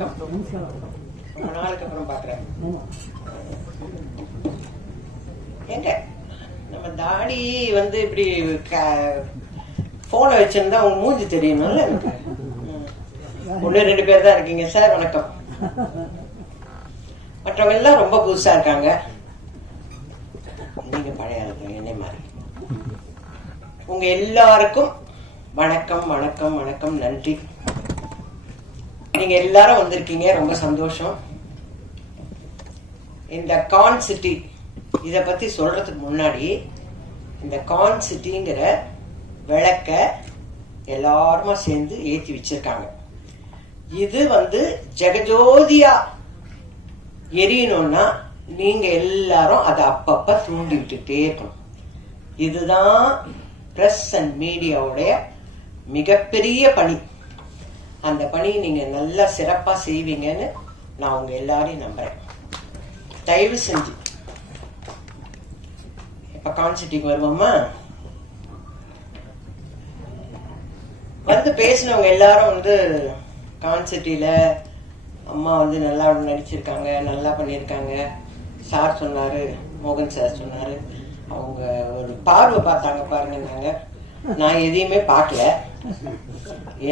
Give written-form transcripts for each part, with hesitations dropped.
வணக்கம். ரொம்ப நாளுக்கு அப்புறம் பாக்குறேன். எங்க நம்ம தாடி இப்படி போனை வச்சிருந்தா உங்க மூஞ்சி தெரியணும்ல. எனக்கு 1-2 பேர் தான் இருக்கீங்க சார். வணக்கம். மற்றவங்க எல்லாம் ரொம்ப புதுசா இருக்காங்க. நீங்க பழைய ஆளுங்க என்னை மாதிரி. உங்க எல்லாருக்கும் வணக்கம் வணக்கம் வணக்கம். நன்றி. நீங்க எல்லாரும் வந்திருக்கீங்க, ரொம்ப சந்தோஷம். இந்த கான் சிட்டி இத பத்தி சொல்றதுக்கு முன்னாடி இந்த கான் சிட்டிங்கிற விளக்க எல்லாருமா சேர்ந்து ஏற்றி வச்சிருக்காங்க. இது ஜெகஜோதியா எரியணும்னா நீங்க எல்லாரும் அதை அப்பப்ப தூண்டி விட்டுட்டே இருக்கணும். இதுதான் பிரஸ் அண்ட் மீடியாவுடைய மிகப்பெரிய பணி. அந்த பணி நீங்க நல்லா சிறப்பா செய்வீங்கன்னு நான் உங்க எல்லாரையும் நம்புறேன். தயவு செஞ்சு இப்ப கான்சிட்டிக்கு வருவோமா? பேசினவங்க எல்லாரும் கான்சிட்டியில அம்மா நல்லா நடிச்சிருக்காங்க, நல்லா பண்ணியிருக்காங்க. சார் சொன்னாரு, மோகன் சார் சொன்னாரு, அவங்க ஒரு பார்வை பார்த்தாங்க பாருங்க. நான் எதையுமே பார்க்கல.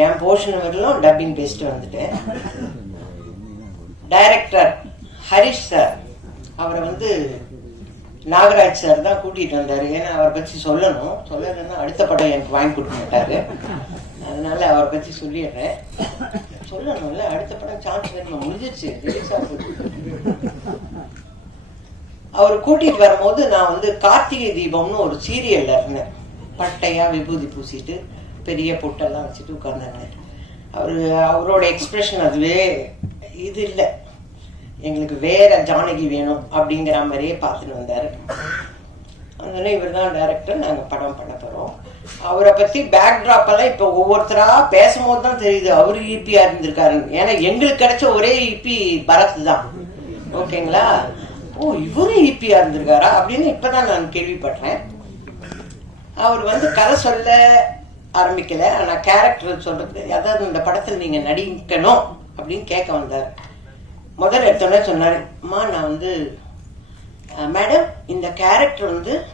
என் போர்ஷன் வரலாம் டப்பிங் பேசிட்டு வந்துட்டேன். டைரக்டர் ஹரிஷ் சார் அவரை நாகராஜ் சார் தான் கூட்டிட்டு வந்தாரு. ஏன்னா அவரை பத்தி சொல்லணும்னா அடுத்த படம் எனக்கு வாங்கி கொடுக்க மாட்டாரு. அதனால அவரை பத்தி சொல்லிடுறேன். சொல்லணும்ல, அடுத்த படம் சான்ஸ் வேணும், முடிஞ்சிருச்சு. அவர் கூட்டிட்டு வரும்போது நான் கார்த்திகை தீபம்னு ஒரு சீரியல்ல இருந்தேன். பட்டையா விபூதி பூசிட்டு பெரிய பொட்டெல்லாம் வச்சுட்டு உட்கார்ந்தாங்க. அவரோட எக்ஸ்பிரஷன் அதுவே இது இல்லை, எங்களுக்கு வேற ஜானகி வேணும் அப்படிங்கிற மாதிரியே பார்த்துட்டு வந்தாரு. அதனால இவர் தான் டைரக்டர், நாங்க படம் பண்ண போறோம். அவரை பத்தி பேக்ட்ராப் எல்லாம் இப்ப ஒவ்வொருத்தரா பேசும்போது தான் தெரியுது அவரு ஈபியா இருந்திருக்காரு. ஏன்னா எங்களுக்கு கிடைச்ச ஒரே ஈபி பரத் தான். ஓகேங்களா? ஓ, இவரும் ஈபியா இருந்திருக்காரா அப்படின்னு இப்பதான் நான் கேள்விப்பட்டேன். அவர் கதை சொல்ல ஆரம்பிக்கல, ஆனா கேரக்டர் சொல்றது, அதாவது இந்த படத்துல நீங்க நடிக்கணும் அப்படின்னு கேட்க வந்தார். முதல்ல எடுத்தோடனே சொன்னாரு, அம்மா நான் மேடம் இந்த கேரக்டர்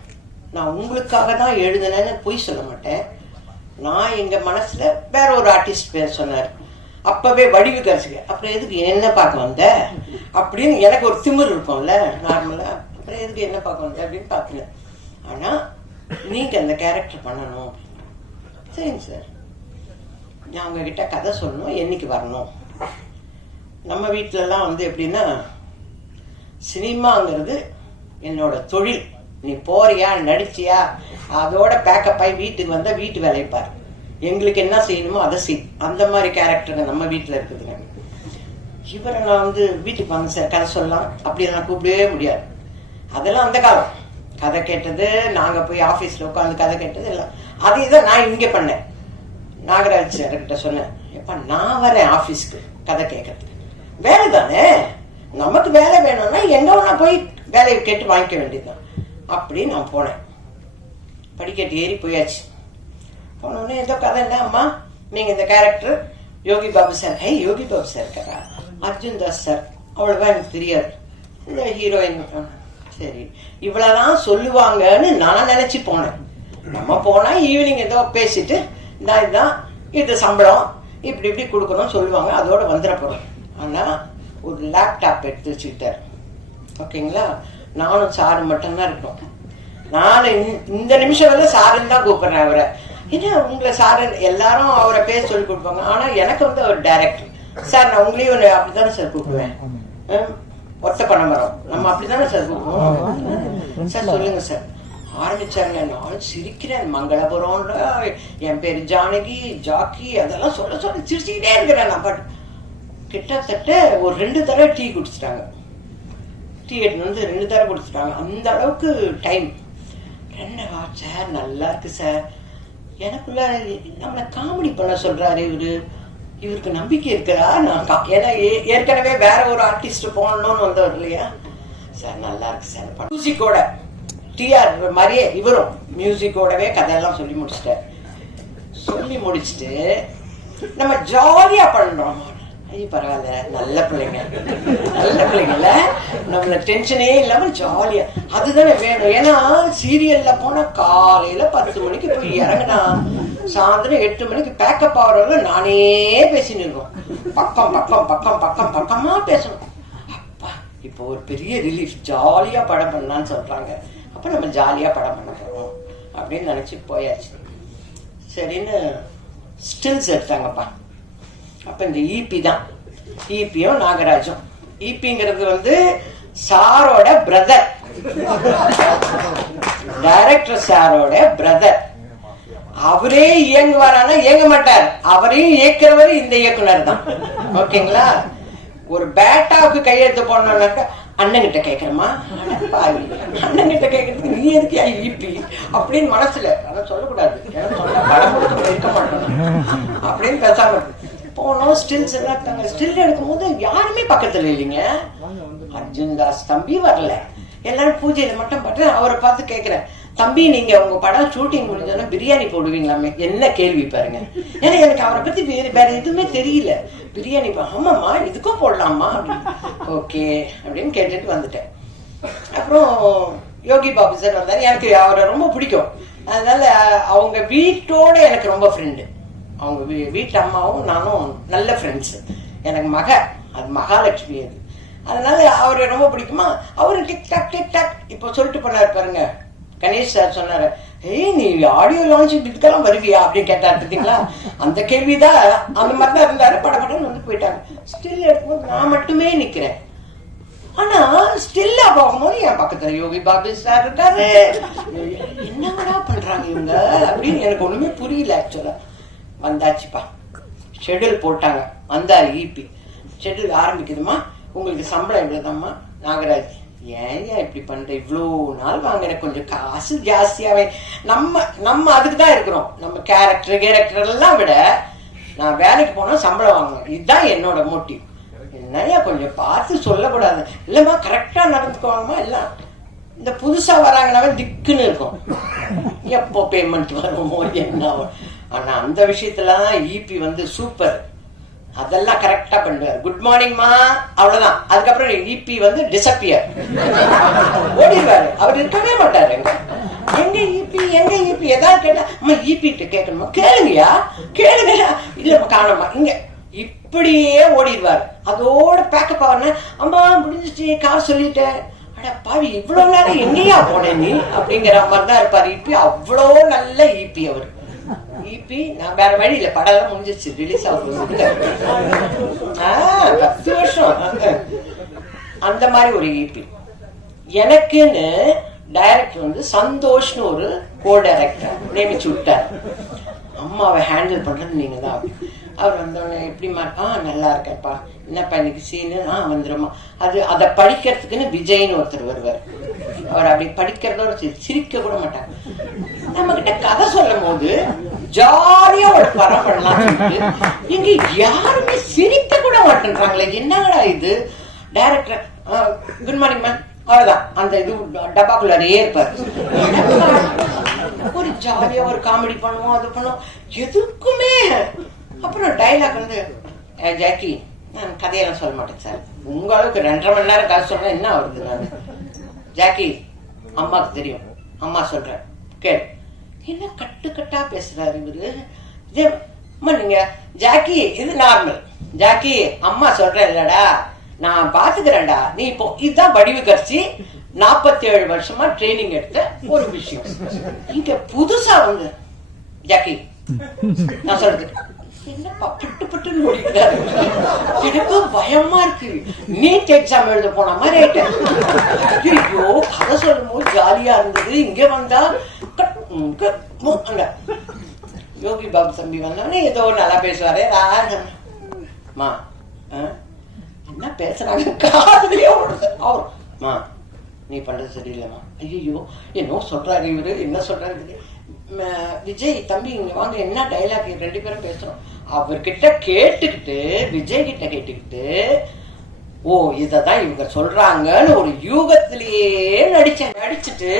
நான் உங்களுக்காக தான் எழுதுனேன்னு பொய் சொல்ல மாட்டேன். நான் எங்க மனசுல வேற ஒரு ஆர்டிஸ்ட் பேர் சொன்னார். அப்பவே வடிவு கரைச்சிக்க, அப்புறம் எதுக்கு என்ன பார்க்க வந்த அப்படின்னு எனக்கு ஒரு திமிர் இருக்கும்ல நார்மலா. அப்புறம் எதுக்கு என்ன பார்க்க வந்த அப்படின்னு பாக்கல. ஆனா நீங்க அந்த கேரக்டர் பண்ணணும். சரிங்க சார், நான் உங்ககிட்ட கதை சொல்லணும், என்னைக்கு வரணும்? நம்ம வீட்டுல எல்லாம் எப்படின்னா, சினிமாங்கிறது என்னோட தொழில். நீ போறியா, நடிச்சியா, அதோட பேக்கப் ஆகி வீட்டுக்கு வந்தா வீட்டு வேலையை பாரு, எங்களுக்கு என்ன செய்யணுமோ அதை செய். அந்த மாதிரி கேரக்டருங்க நம்ம வீட்டுல இருக்குதுங்க. இவரை நான் வீட்டுக்கு வாங்க சார் கதை சொல்லலாம் அப்படி நான் கூப்பிடவே முடியாது. அதெல்லாம் அந்த காலம். கதை கேட்டது, நாங்க போய் ஆபீஸ்ல உட்காந்து கதை கேட்டது எல்லாம் அதே தான் நான் இங்க பண்ணேன். நாகராஜ் சார்கிட்ட சொன்னேன், எப்ப நான் வரேன் ஆபீஸ்க்கு கதை கேட்கறதுக்கு, வேலை தானே, நமக்கு வேலை வேணும்னா எங்க வேணா போய் வேலையை கேட்டு வாங்கிக்க வேண்டியதுதான். அப்படி நான் போனேன். படிக்கட்டு ஏறி போயாச்சு. போனோடனே ஏதோ கதை இல்லை, அம்மா நீங்க இந்த கேரக்டர் யோகி பாபு சார். ஹே, யோகி பாபு சார் இருக்காரா? அர்ஜுன் தாஸ் சார். அவ்வளவா எனக்கு தெரியாது. இந்த ஹீரோயின். சரி, இவ்வளவுதான் சொல்லுவாங்கன்னு நான் நினைச்சு போனேன். நம்ம போனா ஈவினிங் ஏதோ பேசிட்டு இதுதான் இது சம்பளம் இப்படி இப்படி கொடுக்கணும் சொல்லுவாங்க, அதோட வந்துட போறோம். ஆனா ஒரு லேப்டாப் எடுத்து வச்சுக்கிட்டார். ஓகேங்களா? நானும் சாரு மட்டும்தான் இருக்கணும். நான் இந்த நிமிஷம் சாருன்னு தான் கூப்பிடுறேன் அவரை. ஏன்னா உங்களை சாரு எல்லாரும் அவரை பேர் சொல்லி கொடுப்பாங்க. ஆனா எனக்கு அவர் டைரக்டர் சார். நான் உங்களையும் அப்படித்தானே சார் கூப்பிடுவேன். ஒத்த பண்ண மரம் நம்ம அப்படித்தானே சார் கூப்பிடுவோம். சார் சொல்லுங்க சார். ஆரம்பிச்சாங்க. நான் சிரிக்கிறேன். மங்களபுரம், என் பேரு ஜானகி, ஜாக்கி, அதெல்லாம் சொல்ல சொல்ல சிரிச்சுக்கிட்டே இருக்கிறேன். நான் பாட்டு கிட்டத்தட்ட ஒரு 2 தடவை டீ குடிச்சிட்டாங்க. டீ எடுத்து 2 தடவை குடிச்சிட்டாங்க. அந்த அளவுக்கு டைம். என்னவா சார், நல்லா இருக்கு சார். எனக்குள்ள நம்மளை காமெடி பண்ண சொல்றாரு இவருக்கு நம்பிக்கை இருக்கிறா? நான் ஏன்னா ஏற்கனவே வேற ஒரு ஆர்டிஸ்ட் போனணும்னு வந்தவர் இல்லையா சார். நல்லா இருக்கு சார். மியூசிக்கோட டிஆர் மாதிரியே இவரும் மியூசிக்கோடவே கதையெல்லாம் சொல்லி முடிச்சிட்டார். சொல்லி முடிச்சுட்டு நம்ம ஜாலியா பண்றோம். ஐயோ பரவாயில்ல, நல்ல பிள்ளைங்க, நல்ல பிள்ளைங்கல்ல, நம்மள டென்ஷனே இல்லாம ஜாலியா. அதுதானே வேணும். ஏன்னா சீரியல்ல போனா காலையில 10 மணிக்கு போய் இறங்கினா சாயந்தரம் 8 மணிக்கு பேக்கப் ஆகிறவங்க நானே பேசின்னு இருக்கோம். பக்கம் பக்கம் பக்கம் பக்கம் பக்கமா பேசணும். அப்பா இப்போ ஒரு பெரிய ரிலீஃப், ஜாலியா படம் பண்ணலான்னு சொல்றாங்க. அப்ப நம்ம ஜாலியா படம் பண்ண போறோம் அப்படின்னு நினைச்சு போயாச்சு. சரின்னு ஸ்டில்ஸ் எடுத்தாங்கப்பா. அப்ப இந்த ஈபி தான், ஈபியும் நாகராஜும். ஈபிங்கிறது சாரோட பிரதர், டைரக்டர் சாரோட பிரதர். அவரே இயங்குவாரானா இயங்க மாட்டார், அவரையும் இயக்குறவர் இந்த இயக்குனர் தான். ஓகேங்களா? ஒரு பேட்டாவுக்கு கையெழுத்து போடணும்னாக்க அண்ணங்கிட்ட கேட்கிறமா, அண்ணன் கிட்ட கேட்கறதுக்கு நீ எதுக்கு ஈபி அப்படின்னு மனசுல அதான் சொல்லக்கூடாது, படம் கொடுத்து இருக்க மாட்டோம் அப்படின்னு பேசாம போனோம். ஸ்டில்ஸ் எல்லாம் எடுத்தாங்க. ஸ்டில் எடுக்கும் போது யாருமே பக்கத்துல இல்லைங்க. அர்ஜுன் தாஸ் தம்பி வரல, எல்லாரும் பூஜையில மட்டும் பார்த்து அவரை பார்த்து கேட்கிறேன், தம்பி நீங்க உங்க படம் ஷூட்டிங் முடிஞ்சோன்னா பிரியாணி போடுவீங்களாமே? என்ன கேள்வி பாருங்க. ஏன்னா எனக்கு அவரை பத்தி வேற எதுவுமே தெரியல. பிரியாணி ஆமாம்மா இதுக்கும் போடலாமா அப்படின்னு. ஓகே அப்படின்னு கேட்டுட்டு வந்துட்டேன். அப்புறம் யோகி பாபு சார் வந்தாரு. எனக்கு அவரை ரொம்ப பிடிக்கும். அதனால அவங்க வீட்டோட எனக்கு ரொம்ப ஃப்ரெண்டு. அவங்க வீட்டு அம்மாவும் நானும் நல்ல ஃப்ரெண்ட்ஸ். எனக்கு அது மகாலட்சுமி. அது அதனால அவரை ரொம்ப பிடிக்குமா. அவரு டிக் டாக் டிக் டாக் இப்போ சொல்லிட்டு போனாரு பாருங்க. கணேஷ் சார் சொன்னாரு, ஏய் நீ ஆடியோ லான்ச் இதுக்கெல்லாம் வருவியா அப்படின்னு கேட்டாரு. பார்த்தீங்களா? அந்த கேள்விதான். அந்த மாதிரிதான் இருந்தாரு. படப்படன்னு வந்து போயிட்டாங்க. ஸ்டில் எடுக்கும்போது நான் மட்டுமே நிக்கிறேன். ஆனா ஸ்டில்லா போகும்போது என் பக்கத்துல யோகி பாபு சார் இருக்காரு. என்னங்கடா பண்றாங்க இவங்க அப்படின்னு எனக்கு ஒண்ணுமே புரியல. ஆக்சுவலா வந்தாச்சுப்பா, ஷெட்யூல் போட்டாங்க. வந்தாரு ஈபி. ஷெட்யூல் ஆரம்பிக்குதுமா, உங்களுக்கு சம்பளம் இவ்வளவுதாம்மா. நாகராஜ், ஏன் இப்படி பண்ற, இவ்வளோ நாள் வாங்குற, கொஞ்சம் காசு ஜாஸ்தியாவே. நம்ம அதுக்கு தான் இருக்கிறோம். நம்ம கேரக்டர் எல்லாம் விட நான் வேலைக்கு போனா சம்பளம் வாங்கணும். இதுதான் என்னோட மோட்டிவ். என்னையா கொஞ்சம் பார்த்து சொல்லக்கூடாது. இல்லம்மா கரெக்டா நடந்துக்குவாங்கம்மா. எல்லாம் இந்த புதுசா வராங்கனாவே திக்குன்னு இருக்கும், எப்போ பேமெண்ட் வருமோ என்ன. ஆனா அந்த விஷயத்துலதான் ஈபி சூப்பர். அதெல்லாம் கரெக்டா பண்ணுவார். குட் மார்னிங்மா, அவ்வளவுதான். அதுக்கப்புறம் ஈபி டிசப்பியர், ஓடிடுவாரு. அவர் இருக்கவே மாட்டாரு. எங்க ஈபி ஏதாவது கேட்டா அம்மா ஈபி கிட்ட கேட்கணுமா, கேளுங்கயா கேளுங்க, இல்லம்மா காணமா இங்க, இப்படியே ஓடிடுவார். அதோட பேக்கப் ஆகணும். அம்மா முடிஞ்சிச்சு, கார் சொல்லிட்டேன். அட பாவி, இவ்வளவு நேரம் எங்கேயா போன நீ அப்படிங்கிற மாதிரி தான் இருப்பாரு ஈபி. அவ்வளோ நல்ல ஈபி அவர். ஈபி நான் வேற வழி இல்ல, படம் எல்லாம் முடிஞ்சிச்சு, ரிலீஸ் ஆகுது 10 வருஷம். அந்த மாதிரி ஒரு ஈபி. எனக்குன்னு டைரக்டர் சந்தோஷ்னு ஒரு கோ டைரக்டர் நியமிச்சு விட்டார். அம்மாவை ஹேண்டில் பண்றது நீங்க தான். அவர் வந்தோடனே எப்படிமா, நல்லா இருக்கேன்ப்பா, என்னப்பா இன்னைக்கு சீனு, வந்துருமா. அதை படிக்கிறதுக்குன்னு விஜய்னு ஒருத்தர் வருவார். அவர் அப்படி படிக்கிறதோட சிரிக்க கூட மாட்டாங்க. நம்ம கிட்ட கதை சொல்லும் போது ஜாலியா ஒரு படம் பண்ணலாம். இங்க யாருமே சிரிக்க கூட மாட்டேன்றாங்களே, என்னங்கடா இது. டைரக்டர் குட் மார்னிங் மேம், அவ்வளவுதான். அந்த இது டப்பாக்குள்ளாரே இருப்பாரு. ஒரு ஜாலியா ஒரு காமெடி பண்ணுவோம், அது பண்ணுவோம், எதுக்குமே. அப்புறம் டைலாக் ஜாக்கி, நான் கதையெல்லாம் சொல்ல மாட்டேன் சார், உங்க அளவுக்கு 2.5 மணி நேரம் கதை சொன்னா என்ன வருது. நான் ஜாக்கி, அம்மாவுக்கு தெரியும், அம்மா சொல்றேன் கேள். என்ன கட்டுக்கட்டா பேசுறாரு இவரு. நீங்க ஜாக்கி, இது நார்மல். ஜாக்கி, அம்மா சொல்றேன் இல்லடா, நான் பாத்துக்கிறேன்டா, நீ இப்போ இதுதான் வடிவு கட்சி. 47 வருஷமா ட்ரைனிங் எடுத்த ஒரு விஷயம். இங்க புதுசா ஜாக்கி நான் சொல்றது என்னப்பா பட்டு பட்டுன்னு ஓடிக்கிறாரு. எனக்கு பயமா இருக்கு. நீட் எக்ஸாம் எழுத போன மாதிரி ஆயிட்டேன். ஐயோ, கதை சொல்லும் போது ஜாலியா இருந்தது. இங்க வந்தா யோகி பாபு தம்பி வந்தோடனே ஏதோ நல்லா பேசுவாரு. மா என்ன பேசுறாங்க காதுலயே அவருமா, நீ பண்றது சரியில்லைம்மா. ஐயோ என்னோ சொல்றாரு இவரு, என்ன சொல்றாரு. விஜய் தம்பி இங்க வாங்க, என்ன டைலாக் 2 பேரும் பேசுறோம். அவர்கிட்ட கேட்டுக்கிட்டு, விஜய் கிட்ட கேட்டுக்கிட்டு, ஓ இததான் இவங்க சொல்றாங்கன்னு ஒரு யூகத்திலேயே நடிச்சுட்டு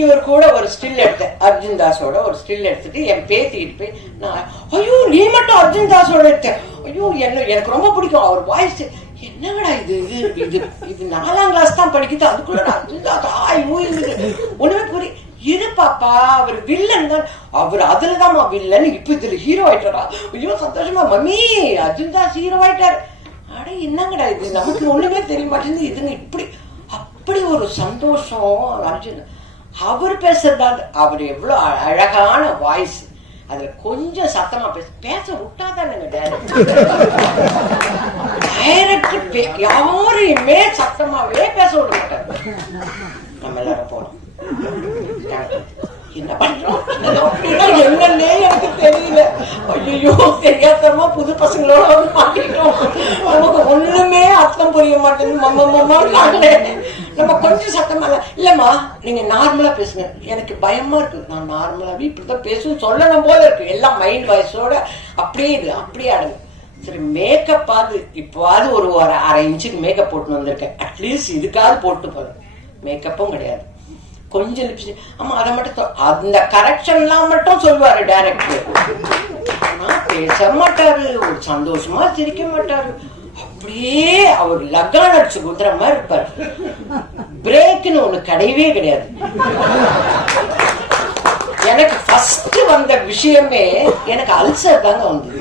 இவர் கூட ஒரு ஸ்டில் எடுத்தேன், அர்ஜுன் தாஸோட ஒரு ஸ்டில் எடுத்துட்டு என் பேத்திக்கிட்டு போய் நான், ஐயோ நீ மட்டும் அர்ஜுன் தாஸோட எடுத்தேன், ஐயோ எனக்கு ரொம்ப பிடிக்கும் அவர் வாய்ஸ், என்னங்கடா இது இது இது இது 4ஆம் கிளாஸ் தான் படிக்குது, அதுக்குள்ள அர்ஜுன் தாஸ் ஒண்ணுமே புரிய. இது பாப்பா அவர் வில்லன் தான், அவர் அதுலதான்மா வில்லன், இப்ப இதுல ஹீரோ ஆயிட்டாரா, ஐயோ சந்தோஷமா மம்மி அர்ஜுன் தாஸ் ஹீரோ ஆயிட்டாரு. அட என்னங்கடா இது, நமக்கு ஒண்ணுமே தெரிய மாட்டேங்குது, இதுங்க இப்படி அப்படி ஒரு சந்தோஷம். அர்ஜுன் அவர் பேசுறதால, அவர் எவ்வளவு அழகான வாய்ஸ், அதுல கொஞ்சம் சத்தமா பேச விட்டாதானுங்க டைரக்டர், யாரையுமே சத்தமாவே பேச விட மாட்டாரு. நம்ம எல்லாரும் போனோம், என்ன பண்றோம் என்னன்னே எனக்கு தெரியல. ஐயோ தெரியாதமா புது பசங்களோட மாட்டிட்டோம், நமக்கு ஒண்ணுமே அர்த்தம் புரிய மாட்டேங்குது. நம்ம கொஞ்சம் சத்தமா இல்லம்மா நீங்க நார்மலா பேசுங்க, எனக்கு பயமா இருக்கு, நான் நார்மலாவே இப்படிதான் பேசுன்னு சொல்லணும் போல இருக்கு, எல்லாம் மைண்ட் வாய்ஸோட அப்படியே இது அப்படியே அடங்கு. சரி மேக்கப் ஆகுது, இப்போவாது ஒரு 1/2 இன்ச்சுக்கு மேக்கப் போட்டு வந்திருக்கேன், அட்லீஸ்ட் இதுக்காவது போட்டு போறேன். மேக்கப்பும் கிடையாது, கொஞ்சம் லிப்ஸ்டிக், ஆமா அதை மட்டும் அந்த கரெக்ஷன்லாம் மட்டும் சொல்லுவாரு டைரக்டர். பேச மாட்டாரு, ஒரு சந்தோஷமா சிரிக்க மாட்டாரு, அப்படியே அவர் லக்கான் அடிச்சு குதிர மாதிரி இருப்பாரு. பிரேக்னு ஒண்ணு கிடையவே கிடையாது. எனக்கு ஃபர்ஸ்ட் வந்த விஷயமே எனக்கு அல்சர் தாங்க வந்தது,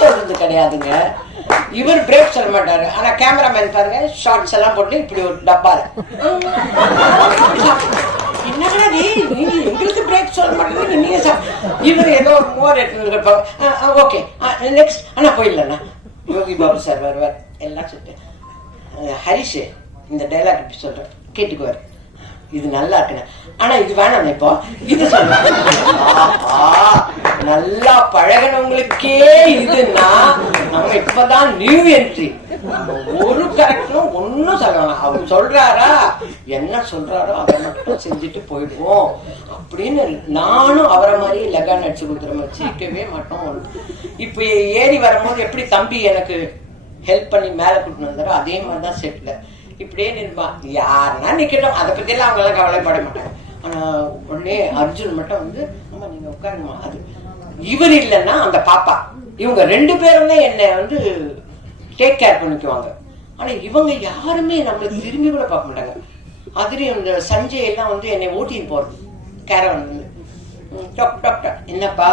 சொல்றது கிடையாதுங்க. இவர் பிரேக் சொல்ல மாட்டாரு, ஆனா கேமராமேன் பாருங்க ஷார்ட்ஸ் எல்லாம் போட்டு இப்படி ஒரு டப்பால, என்னடா நீங்க எங்களுக்கு பிரேக் சொல்ல மாட்டேங்க, நீங்க இவர் ஏதோ மோர் எடுத்து ஓகே நெக்ஸ்ட், ஆனா போயிடலண்ணா யோகி பாபு சார் வருவார், எல்லாம் சொல்லிட்டு ஹரிஷ் இந்த டைலாக் இப்படி சொல்றேன் கேட்டுக்குவார், இது நல்லா இருக்குண்ணா, ஆனா இது வேணாம் இப்போ இது சொல்ல, நல்லா பழகினவங்களுக்கே இதுன்னா நம்ம இப்பதான் நியூ என்ட்ரி, ஒரு கரெக்டும் ஒன்னும் சொல்லலாம், அவர் சொல்றாரா என்ன சொல்றாரோ அதை மட்டும் செஞ்சுட்டு போயிடுவோம் அப்படின்னு. நானும் அவரை மாதிரி லகான் அடிச்சு கொடுக்குற மாதிரி சீக்கவே மாட்டோம். இப்ப ஏறி வரும்போது எப்படி தம்பி எனக்கு ஹெல்ப் பண்ணி மேல கூட்டிட்டு வந்தாரோ அதே மாதிரிதான் செட்ல இப்படியே நிற்பான், யாருன்னா நிக்கட்டும், அதை பத்தி எல்லாம் அவங்க எல்லாம் கவலைப்பட மாட்டாங்க. ஆனா உடனே அர்ஜுன் மட்டும் வந்து ஆமா நீங்க உட்காருமா, அது இவர் இல்லைன்னா அந்த பாப்பா, இவங்க 2 பேருமே என்னை வந்து டேக் கேர் பண்ணிக்குவாங்க. ஆனா இவங்க யாருமே நம்மளுக்கு திரும்பி கூட பார்க்க மாட்டாங்க. அதுலயும் இந்த சஞ்சய் எல்லாம் வந்து என்னை ஓட்டின்னு போறது கேரவன் வந்து, டாக்டர் என்னப்பா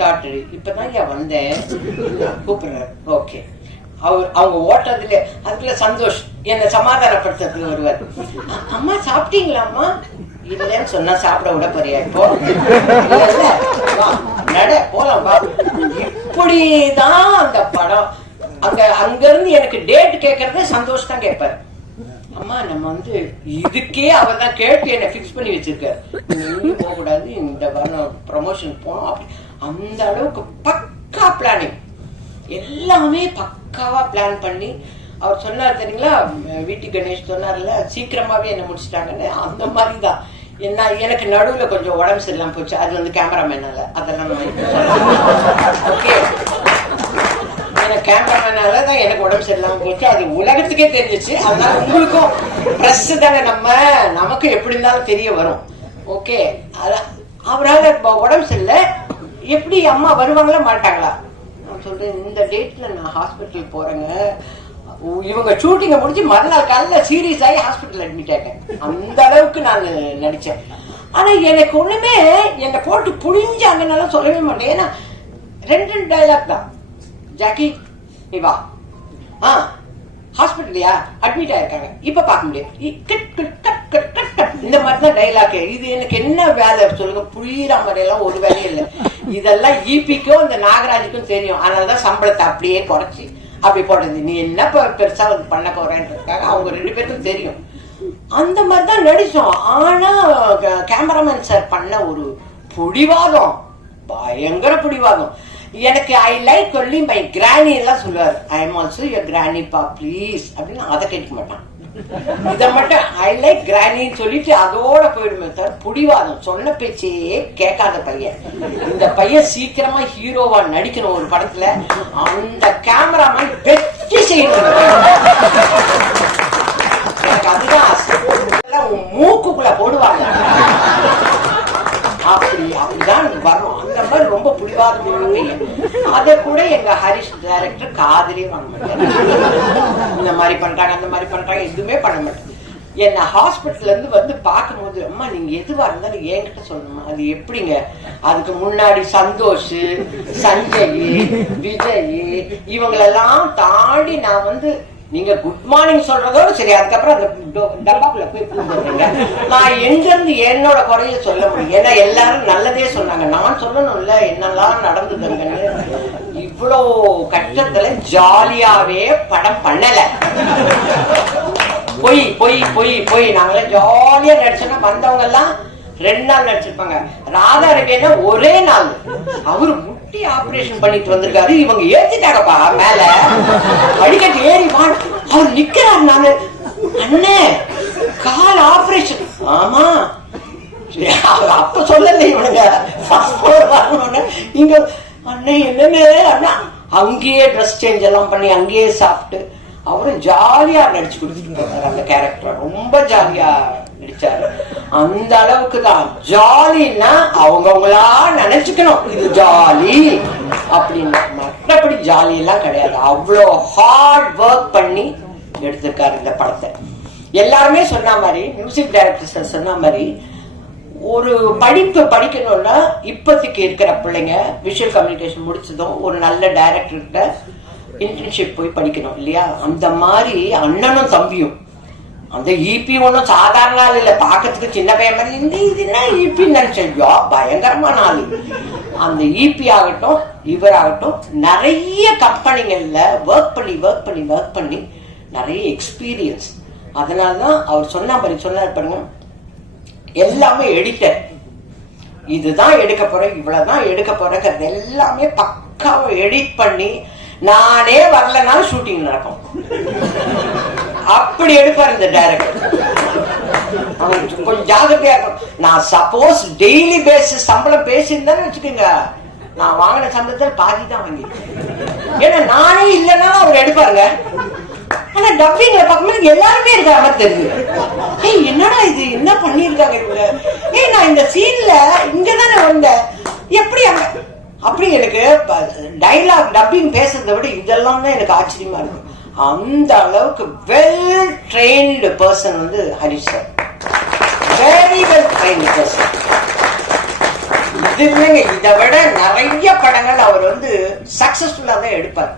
சாட்டரி இப்பதான் ஏன் வந்தேன் கூப்பிடுறாரு, ஓகே அவங்க ஓட்டுறதுல அதுக்குள்ள சந்தோஷ் என்னை சமாதானப்படுத்துறதுக்கு வருவார். அம்மா சாப்பிட்டீங்களாம்மா, இல்லன்னு சொன்னா சாப்பிட விட போறியா இப்போ, நட போலாம் பா. இப்படிதான் அந்த படம். அங்க இருந்து எனக்கு டேட் கேட்கறது சந்தோஷ் தான் கேட்பாரு. அம்மா நம்ம வந்து இதுக்கே அவர் தான் கேட்டு என்ன பிக்ஸ் பண்ணி வச்சிருக்காரு, எங்கேயும் போக கூடாது, இந்த வாரம் ப்ரமோஷன் போனோம் அப்படி. அந்த அளவுக்கு பக்கா பிளானிங், எல்லாமே பக்காவா பிளான் பண்ணி. அவர் சொன்னார் தெரியுங்களா, வீட்டு கணேஷ் சொன்னார்ல சீக்கிரமாவே என்ன முடிச்சுட்டாங்கன்னு, அந்த மாதிரிதான். என்ன எனக்கு நடுவுல கொஞ்சம் உடம்பு சரியில்லாம போச்சு, அது வந்து கேமராமேனால, அதெல்லாம் ஓகே எனக்கு கேமராமேனால தான் எனக்கு உடம்பு சரியில்லாம போச்சு, அது உலகத்துக்கே தெரிஞ்சிச்சு. அதனால உங்களுக்கும் பிரஸ் தானே, நமக்கு எப்படி இருந்தாலும் தெரிய வரும். ஓகே அதான் அவரால் உடம்பு சரியில்லை, எப்படி அம்மா வருவாங்களா மாட்டாங்களா, நான் சொல்றேன் இந்த டேட்ல நான் ஹாஸ்பிட்டல் போறேங்க. இவங்க ஷூட்டிங்க முடிச்சு மறுநாள் காலையில சீரியஸ் ஆகி ஹாஸ்பிட்டல் அட்மிட் ஆயிட்டேன். அந்த அளவுக்கு நான் நடிச்சேன். ஆனா எனக்கு ஒண்ணுமே என்னை போட்டு புழிஞ்சாங்கன்னால சொல்லவே மாட்டேன். ஏன்னா 2 டைலாக் தான். ஜாக்கி நீ வா, ஹாஸ்பிட்டல்லையா அட்மிட் ஆயிருக்காங்க, இப்ப பார்க்க முடியாது, இந்த மாதிரிதான் டைலாக். இது எனக்கு என்ன வேலை சொல்லுங்க, புரியுற மாதிரி எல்லாம் ஒரு வேலையும் இல்லை. இதெல்லாம் ஈபிக்கும் இந்த நாகராஜுக்கும் தெரியும். அதனாலதான் சம்பளத்தை அப்படியே குறைச்சி அப்படி போட்டது. நீ என்ன பெருசா பண்ண போறேன்றதுக்காக அவங்க 2 பேருக்கும் தெரியும். அந்த மாதிரிதான் நடிச்சோம். ஆனா கேமராமேன் சார் பண்ண ஒரு புடிவாதம், பயங்கர புடிவாதம். எனக்கு ஐ லைக் ஒன்லி மை கிராணி எல்லாம் சொல்லுவாரு. ஐ எம் ஆல்சோ யுவர் கிராணி பா ப்ளீஸ் அப்படின்னு. அதை கேட்க மாட்டான். இதை மட்டும் ஐ லைக் கிராணின்னு சொல்லிட்டு அதோட போயிடுமே சார். புடிவாதம், சொன்ன பேச்சையே கேட்காத பையன். இந்த பையன் சீக்கிரமா ஹீரோவா நடிக்கணும் ஒரு படத்துல. அந்த கேமராமேன் வெற்றி செய்யணும். எனக்கு அதுதான் மூக்குக்குள்ள அத கூட எங்க ஹரிஷ் டைரக்டர் காதலே வாங்க மாட்டாங்க. இந்த மாதிரி பண்றாங்க அந்த மாதிரி பண்றாங்க எதுவுமே பண்ண மாட்டாங்க. என்ன ஹாஸ்பிட்டல்ல இருந்து வந்து பார்க்கும்போது, அம்மா நீங்க எதுவா இருந்தாலும் என்கிட்ட சொல்லணுமா? அது எப்படிங்க? அதுக்கு முன்னாடி சந்தோஷ், சஞ்சய், விஜய் இவங்களெல்லாம் தாண்டி நான் வந்து நீங்க குட் மார்னிங் சொல்றதோட சரி, அதுக்கப்புறம் அந்த டப்பாக்குள்ள போய் பூந்துடுறீங்க. நான் எங்க இருந்து என்னோட குறைய சொல்ல முடியும்? ஏன்னா எல்லாரும் நல்லதே சொன்னாங்க, நான் சொல்லணும்ல என்னெல்லாம் நடந்ததுங்கன்னு. இவ்வளோ கஷ்டத்துல ஜாலியாவே படம் பண்ணல. பொய் பொய் பொய் பொய். நாங்களாம் ஜாலியா நடிச்சோன்னா வந்தவங்க எல்லாம் 2 நாள் நடிச்சிருப்பாங்க. ராதா ரவினா ஒரே நாள். அவரு முட்டி ஆபரேஷன் பண்ணிட்டு வந்திருக்காரு, இவங்க ஏத்திட்டாங்கப்பா மேல அடிக்கட்டு ஏறி வா. அவர் நிக்கிறாரு. நானு அண்ணே கால் ஆபரேஷன். ஆமா அப்ப சொல்லல இவனுங்க இங்க அண்ணே என்னன்னு அண்ணா. அங்கேயே ட்ரெஸ் சேஞ்ச் எல்லாம் பண்ணி அங்கேயே சாப்பிட்டு அவரும் ஜாலியா நடிச்சு கொடுத்துட்டு போறாரு. அந்த கேரக்டர் ரொம்ப ஜாலியா நடிச்சாரு. அந்த அளவுக்கு தான் ஜாலின்னா அவங்கவுங்களா நினைச்சுக்கணும் இது ஜாலி அப்படின்னு. மற்றபடி ஜாலி எல்லாம் கிடையாது. அவ்வளோ ஹார்ட் ஒர்க் பண்ணி எடுத்திருக்காரு இந்த படத்தை. எல்லாருமே சொன்ன மாதிரி, மியூசிக் டைரக்டர் சொன்ன மாதிரி, ஒரு படிப்பு படிக்கணும்னா இப்போதைக்கு இருக்கிற பிள்ளைங்க விஷுவல் கம்யூனிகேஷன் முடிச்சதும் ஒரு நல்ல டைரக்டர்கிட்ட இன்டர்ன்ஷிப் போய் படிக்கணும் இல்லையா? அந்த மாதிரி அண்ணனும் தம்பியும் அந்த இபி ஒன்றும் சாதாரண ஆள் இல்லை. பார்க்கறதுக்கு சின்ன பையன் மாதிரி இந்த இது என்ன இபின்னு நினைச்சா பயங்கரமான ஆளு. அந்த இபி ஆகட்டும் இவராகட்டும் நிறைய கம்பெனிகள்ல ஒர்க் பண்ணி நிறைய எக்ஸ்பீரியன்ஸ். அதனாலதான் அவர் சொன்னார் பாருங்க, எல்லாமே எடிட்டர், இதுதான் எடுக்க போறேன் இவ்வளவுதான் எடுக்க போறேங்கிறது எல்லாமே பக்காவை எடிட் பண்ணி, நானே வரலனாலும் ஷூட்டிங் நடக்கும். அப்படி எடுப்பார் இந்த டைரக்டர். கொஞ்சம் ஜாகிரதையா இருக்கும். நான் சப்போஸ் டெய்லி பேசிஸ் சம்பளம் பேசியிருந்தேன்னு வச்சுக்கோங்க, நான் வாங்கின சம்பளத்தில் பாதி தான் வாங்கிருக்கேன். ஏன்னா நானே இல்லைன்னாலும் அவர் எடுப்பாருங்க. ஆனா டப்பிங்ல பார்க்கும்போது எல்லாருமே இருக்கிற மாதிரி தெரியுது. ஏய் என்னடா இது என்ன பண்ணிருக்காங்க இவங்க? ஏய் நான் இந்த சீன்ல இங்கதானே வந்தேன், எப்படி அங்க அப்படி. எனக்கு டைலாக் டப்பிங் பேசுறதை விட இதெல்லாம் தான் எனக்கு ஆச்சரியமா இருக்கு. அந்த அளவுக்கு வெல் ட்ரெயின்டு பர்சன் வந்து Harish sir. Very well trained person. இது இல்லைங்க, இதை விட நிறைய படங்கள் அவர் வந்து சக்சஸ்ஃபுல்லா தான் எடுப்பார்.